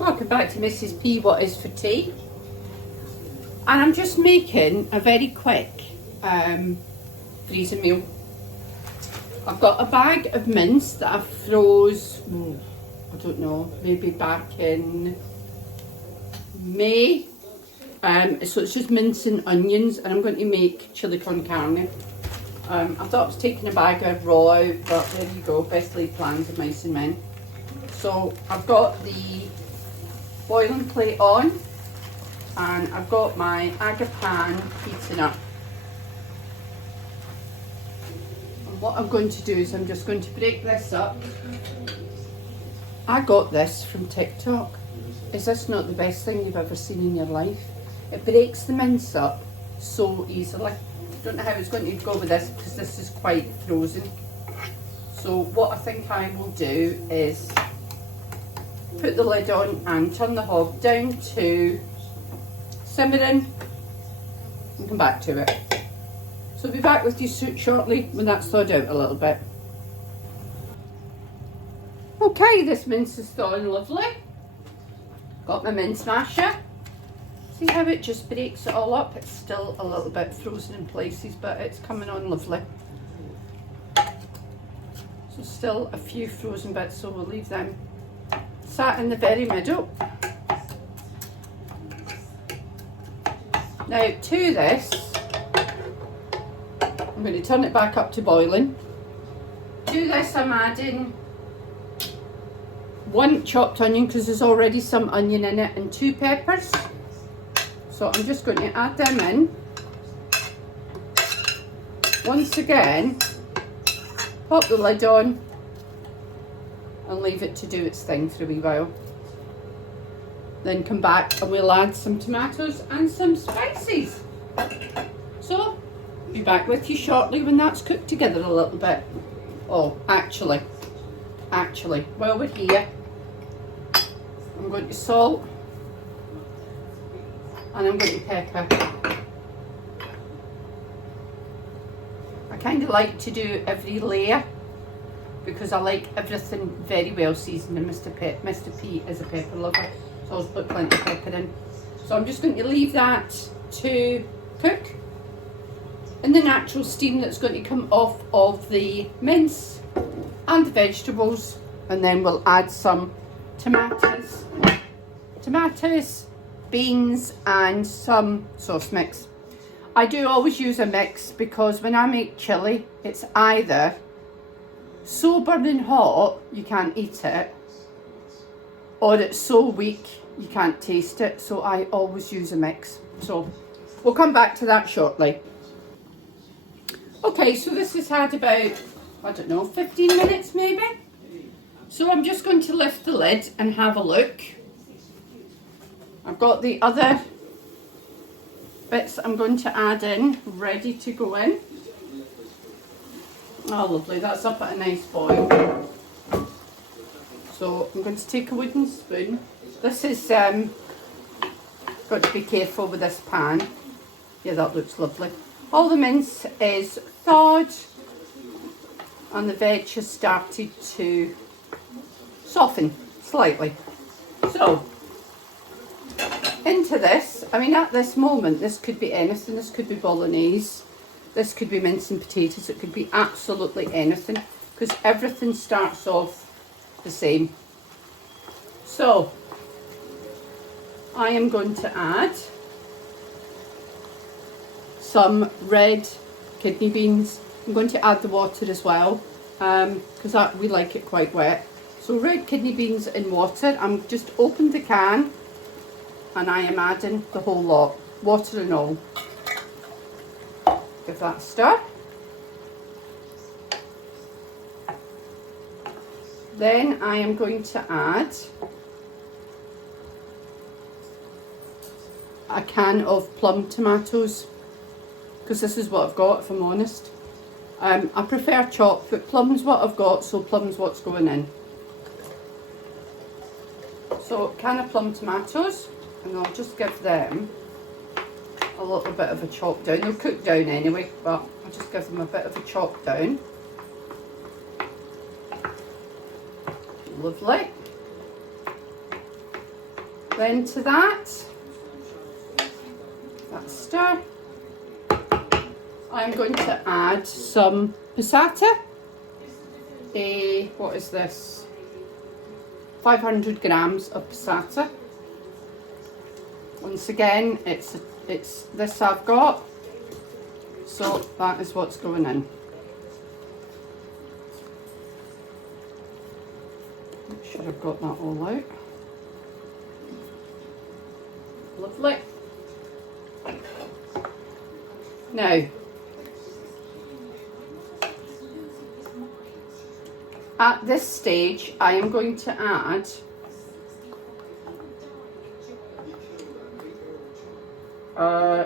Welcome back to Mrs. P What Is For Tea. And I'm just making a very quick freezer meal. I've got a bag of mince that I froze, I don't know, maybe back in May. So it's just mince and onions, and I'm going to make chili con carne. I thought I was taking a bag of raw out, but there you go, best laid plans of mice and men. So I've got the boiling plate on, and I've got my AGA pan heating up. And what I'm going to do is I'm just going to break this up. I got this from TikTok. Is this not the best thing you've ever seen in your life? It breaks the mince up so easily. Don't know how it's going to go with this because this is quite frozen. So what I think I will do is put the lid on and turn the hob down to simmering and come back to it. So I'll be back with you shortly when that's thawed out a little bit. Okay, this mince is thawing lovely. Got my mince masher. See how it just breaks it all up? It's still a little bit frozen in places, but it's coming on lovely. So still a few frozen bits, so we'll leave them sat in the very middle. Now to this, I'm going to turn it back up to boiling. To this I'm adding 1 chopped onion because there's already some onion in it, and 2 peppers. So I'm just going to add them in. Once again, pop the lid on and leave it to do its thing for a wee while. Then come back and we'll add some tomatoes and some spices. So, be back with you shortly when that's cooked together a little bit. Oh, actually, while we're here, I'm going to salt and I'm going to pepper. I kind of like to do every layer because I like everything very well seasoned, and Mr. P is a pepper lover, so I'll put plenty of pepper in. So I'm just going to leave that to cook in the natural steam that's going to come off of the mince and the vegetables, and then we'll add some tomatoes, beans and some sauce mix. I do always use a mix because when I make chilli, it's either so burning hot you can't eat it, or it's so weak you can't taste it, so I always use a mix. So we'll come back to that shortly. Okay, so this has had about, I don't know, 15 minutes maybe. So I'm just going to lift the lid and have a look. I've got the other bits I'm going to add in, ready to go in. Oh lovely, that's up at a nice boil. So I'm going to take a wooden spoon. This is, got to be careful with this pan. Yeah, that looks lovely. All the mince is thawed and the veg has started to soften slightly. So, into this, I mean at this moment this could be anything. This could be bolognese, this could be mince and potatoes, it could be absolutely anything because everything starts off the same. So I am going to add some red kidney beans. I'm going to add the water as well because we like it quite wet. So red kidney beans in water. I'm just opened the can and I am adding the whole lot, water and all. Give that a stir. Then I am going to add a can of plum tomatoes because this is what I've got, if I'm honest. I prefer chopped, but plum's what I've got, so plum's what's going in. So a can of plum tomatoes, and I'll just give them a little bit of a chop down. They'll cook down anyway, but I'll just give them a bit of a chop down. Lovely. Then to that stir, I'm going to add some passata. What is this? 500 grams of passata. Once again, it's this I've got, so that is what's going in. Make sure I've got that all out. Lovely. Now, at this stage, I am going to add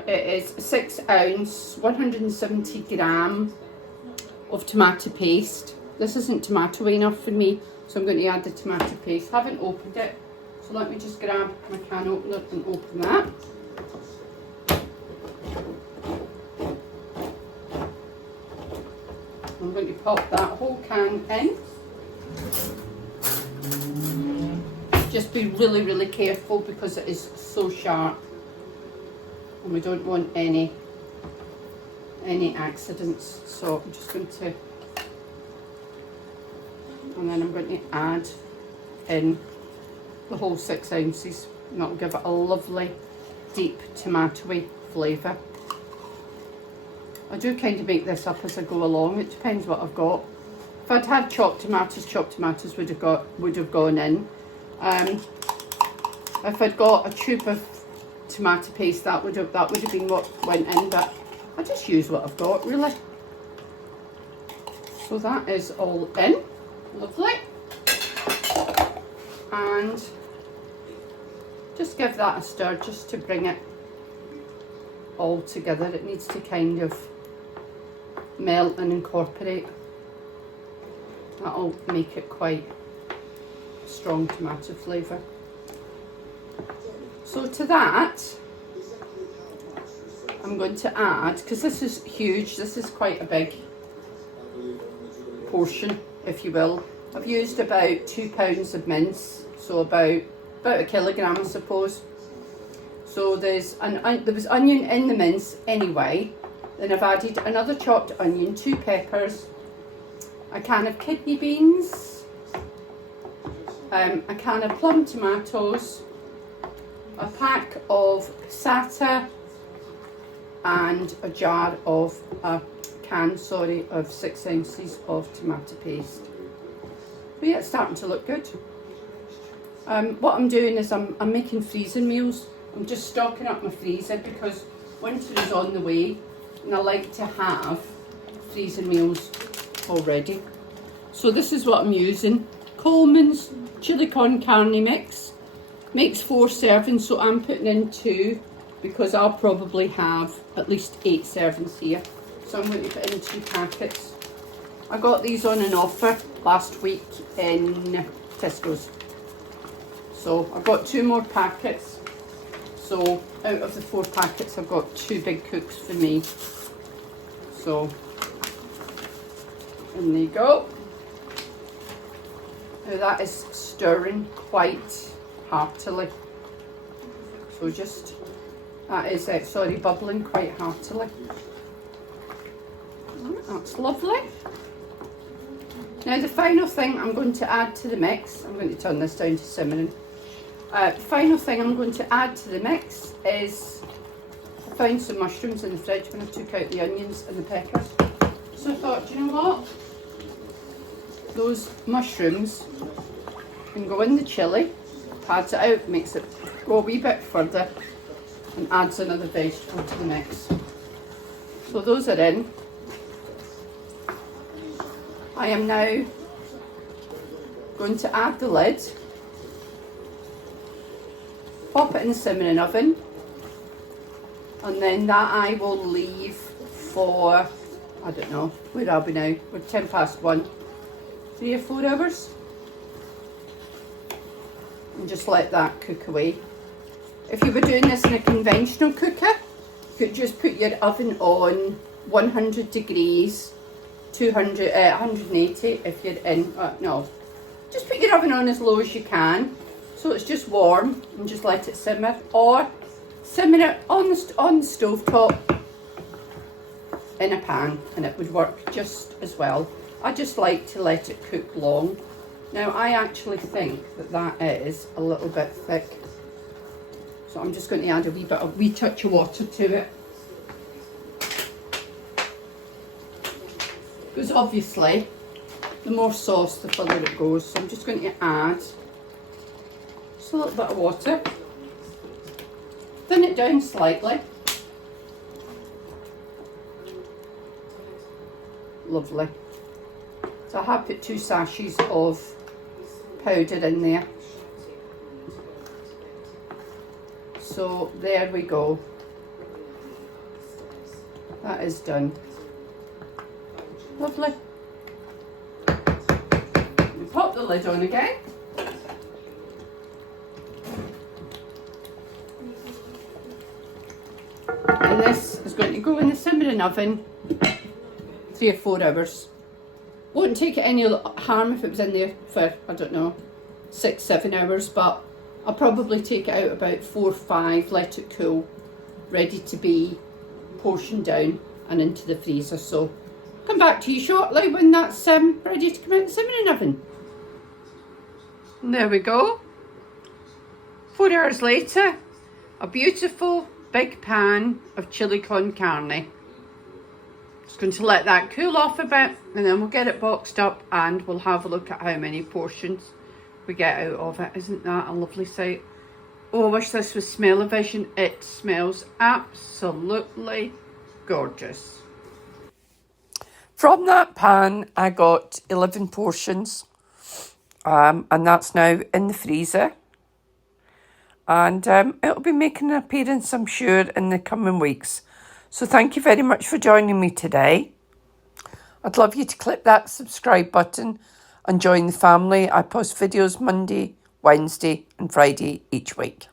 it is 6 ounce, 170 gram of tomato paste. This isn't tomato enough for me, so I'm going to add the tomato paste. Haven't opened it, so let me just grab my can opener and open that. I'm going to pop that whole can in. Just be really, really careful because it is so sharp. And we don't want any accidents, so I'm just going to, and then I'm going to add in the whole 6 ounces, and that will give it a lovely deep tomatoey flavour. I do kind of make this up as I go along. It depends what I've got. If I'd had chopped tomatoes would have gone in. If I'd got a tube of tomato paste, that would have been what went in, but I just use what I've got, really. So that is all in. Lovely. And just give that a stir just to bring it all together. It needs to kind of melt and incorporate. That'll make it quite a strong tomato flavour. So to that, I'm going to add, because this is huge, this is quite a big portion, if you will. I've used about 2 pounds of mince, so about a kilogram, I suppose. So there was onion in the mince anyway. Then I've added another chopped onion, 2 peppers, a can of kidney beans, a can of plum tomatoes, a pack of passata, and a can of 6 ounces of tomato paste. But yeah, it's starting to look good. What I'm doing is I'm making freezing meals. I'm just stocking up my freezer because winter is on the way and I like to have freezing meals already. So this is what I'm using. Coleman's Chilli Con Carne mix. Makes 4 servings, so I'm putting in 2 because I'll probably have at least 8 servings here. So I'm going to put in 2 packets. I got these on an offer last week in Tesco's. So I've got 2 more packets. So out of the 4 packets, I've got 2 big cooks for me. So, in they go. Now that is stirring quite heartily. So just, that is, bubbling quite heartily. That's lovely. Now the final thing I'm going to add to the mix, I'm going to turn this down to simmering. The final thing I'm going to add to the mix is, I found some mushrooms in the fridge when I took out the onions and the peppers. So I thought, do you know what? Those mushrooms can go in the chilli, pads it out, makes it go a wee bit further and adds another vegetable to the mix. So those are in. I am now going to add the lid, pop it in the simmering oven, and then that I will leave for, I don't know, where are we now? We're 1 past, 3 or 4 hours. And just let that cook away. If you were doing this in a conventional cooker, you could just put your oven on 100 degrees, 180 if you're in, no. Just put your oven on as low as you can. So So it's just warm and just let it simmer, or simmer it on the stove top in a pan, and it would work just as well. I just like to let it cook long. Now I actually think that is a little bit thick, so I'm just going to add a wee touch of water to it, because obviously the more sauce the further it goes. So I'm just going to add just a little bit of water, thin it down slightly. Lovely. So I have put 2 sachets of powder in there. So there we go. That is done. Lovely. We pop the lid on again. And this is going to go in the simmering oven 3 or 4 hours. Wouldn't take it any harm if it was in there for, I don't know, 6-7 hours, but I'll probably take it out about 4 or 5, let it cool, ready to be portioned down and into the freezer. So come back to you shortly when that's ready to come out of the simmering oven. And there we go. 4 hours later, a beautiful big pan of chili con carne. Just going to let that cool off a bit, and then we'll get it boxed up and we'll have a look at how many portions we get out of it. Isn't that a lovely sight? Oh, I wish this was smell-o-vision. It smells absolutely gorgeous. From that pan I got 11 portions, and that's now in the freezer, and it'll be making an appearance, I'm sure, in the coming weeks. So thank you very much for joining me today. I'd love you to click that subscribe button and join the family. I post videos Monday, Wednesday and Friday each week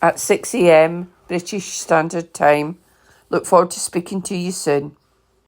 at 6 AM British Standard Time. Look forward to speaking to you soon.